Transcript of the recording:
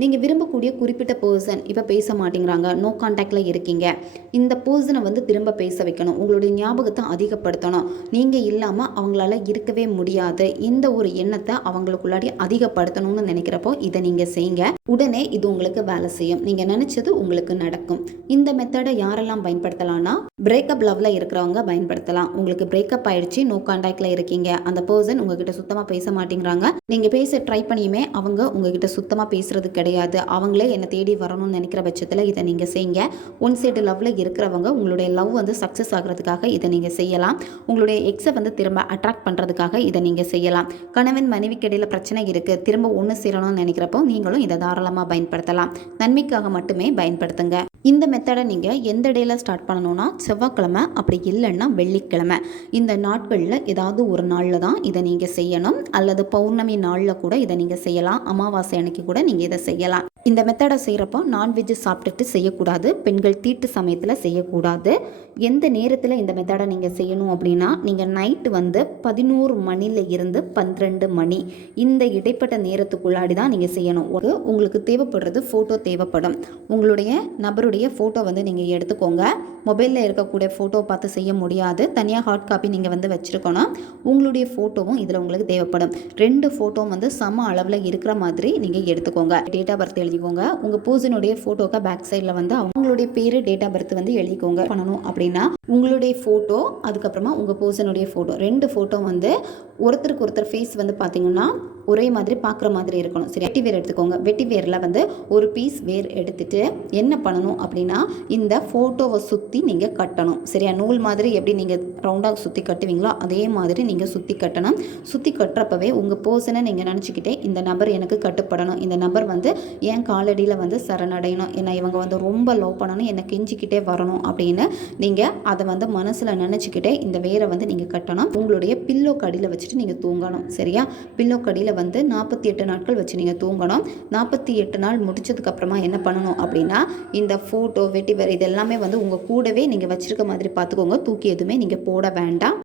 நீங்கள் விரும்பக்கூடிய குறிப்பிட்ட பர்சன் இப்போ பேச மாட்டேங்கிறாங்க, நோ கான்டாக்டில் இருக்கீங்க. இந்த பர்சனை வந்து திரும்ப பேச வைக்கணும், உங்களுடைய ஞாபகத்தை அதிகப்படுத்தணும். நீங்கள் இல்லாமல் அவங்களால இருக்கவே முடியாது, இந்த ஒரு எண்ணத்தை அவங்களுக்குள்ளாடி அதிகப்படுத்தணும்னு நினைக்கிறப்போ இதை நீங்கள் செய்யுங்க. உடனே இது உங்களுக்கு வேலை செய்யும். நீங்கள் நினச்சது உங்களுக்கு நடக்கும். இந்த மெத்தடை யாரெல்லாம் பயன்படுத்தலாம்னா, பிரேக்கப் லவ்வில் இருக்கிறவங்க பயன்படுத்தலாம். உங்களுக்கு பிரேக்கப் ஆயிடுச்சு, நோ கான்டாக்டில் இருக்கீங்க, அந்த பர்சன் உங்ககிட்ட சுத்தமாக பேச மாட்டேங்கிறாங்க, நீங்கள் பேச ட்ரை பண்ணியுமே அவங்க உங்ககிட்ட சுத்தமாக பேசுறது கிடையாது, அவங்களே என்னை தேடி வரணும்னு நினைக்கிற பட்சத்தில் இதை நீங்கள் செய்யுங்க. ஒன் சைடு லவ்வில் இருக்கிறவங்க உங்களுடைய லவ் வந்து சக்ஸஸ் ஆகிறதுக்காக இதை நீங்கள் செய்யலாம். உங்களுடைய எக்ஸை வந்து திரும்ப அட்ராக்ட் பண்ணுறதுக்காக இதை நீங்கள் செய்யலாம். கணவன் மனைவிக்கு இடையில பிரச்சனை இருக்குது, திரும்ப ஒன்று சேரணும்னு நினைக்கிறப்போ நீங்களும் இதை தாராளமாக பயன்படுத்தலாம். நன்மைக்காக மட்டுமே பயன்படுத்துங்க. இந்த மெத்தடை நீங்கள் எந்த டேயில் ஸ்டார்ட் பண்ணணும்னா, செவ்வாய்க்கிழமை, அப்படி இல்லைன்னா வெள்ளிக்கிழமை. இந்த நாட்களில் ஏதாவது ஒரு நாளில் தான் இதை நீங்கள் செய்யணும். அல்லது பௌர்ணமி நாளில் கூட இதை நீங்கள் செய்யலாம். அமாவாசை அன்னைக்கு கூட நீங்கள் இதை செய்யலாம். இந்த மெத்தடை செய்கிறப்போ நான்வெஜ் சாப்பிட்டுட்டு செய்யக்கூடாது, பெண்கள் தீட்டு சமயத்தில் செய்யக்கூடாது. எந்த நேரத்தில் இந்த மெத்தடை நீங்கள் செய்யணும் அப்படின்னா, நீங்கள் நைட்டு வந்து 11 மணியில் இருந்து 12 மணி இந்த இடைப்பட்ட நேரத்துக்குள்ளாடி தான் நீங்கள் செய்யணும். உங்களுக்கு தேவைப்படுறது ஃபோட்டோ தேவைப்படும். உங்களுடைய நபருடைய ஃபோட்டோ வந்து நீங்கள் எடுத்துக்கோங்க. மொபைலில் இருக்கக்கூடிய ஃபோட்டோ பார்த்து செய்ய முடியாது, தனியாக ஹார்ட் காப்பி நீங்கள் வந்து வச்சுருக்கணும். உங்களுடைய ஃபோட்டோவும் இதில் உங்களுக்கு தேவைப்படும். 2 ஃபோட்டோ வந்து சம அளவில் இருக்கிற மாதிரி நீங்கள் எடுத்துக்கோங்க. டேட் ஆஃப் பர்த் எழுதிக்கோங்க. உங்கள் பர்சனுடைய ஃபோட்டோக்கு பேக் சைடில் வந்து அவங்களுடைய பேர், டேட் ஆஃப் பர்த் வந்து எழுதிக்கோங்க. பண்ணணும் அப்படின்னா உங்களுடைய ஃபோட்டோ, அதுக்கப்புறமா உங்கள் பர்சனுடைய ஃபோட்டோ, 2 ஃபோட்டோ வந்து ஒருத்தருக்கு ஒருத்தர் ஃபேஸ் வந்து பார்த்தீங்கன்னா ஒரே மாதிரி பார்க்குற மாதிரி இருக்கணும். சரி, வெட்டி வேர் எடுத்துக்கோங்க. வெட்டி வேரில் வந்து ஒரு பீஸ் வேர் எடுத்துட்டு என்ன பண்ணணும் அப்படின்னா, இந்த ஃபோட்டோவை சுற்றி நீங்கள் கட்டணும். சரியா, நூல் மாதிரி எப்படி நீங்கள் ரவுண்டாக சுற்றி கட்டுவீங்களோ அதே மாதிரி நீங்கள் சுற்றி கட்டணும். சுற்றி கட்டுறப்பவே உங்கள் பர்சனை நீங்கள் நினச்சிக்கிட்டே, இந்த நபர் எனக்கு கட்டுப்படணும், இந்த நபர் வந்து என் காலடியில் வந்து சரணடையணும், என்னை இவங்க வந்து ரொம்ப லவ் பண்ணணும், என்னை கெஞ்சிக்கிட்டே வரணும் அப்படின்னு நீங்கள் அதை வந்து மனசில் நினச்சிக்கிட்டே இந்த வேரை வந்து நீங்கள் கட்டணும். உங்களுடைய பில்லோ கடியில் வச்சுட்டு நீங்கள் தூங்கணும். சரியா, பில்லோ கடியில் வந்து 48 நாட்கள் வச்சு நீங்கள் தூங்கணும். 48 நாள் முடிச்சதுக்கப்புறமா என்ன பண்ணணும் அப்படின்னா, இந்த ஃபோட்டோ, வெட்டி வேர் இது எல்லாமே வந்து உங்கள் கூடவே நீங்கள் வச்சுருக்க மாதிரி பார்த்துக்கோங்க. தூக்கி எதுவுமே நீங்கள் போட வேண்டாம்.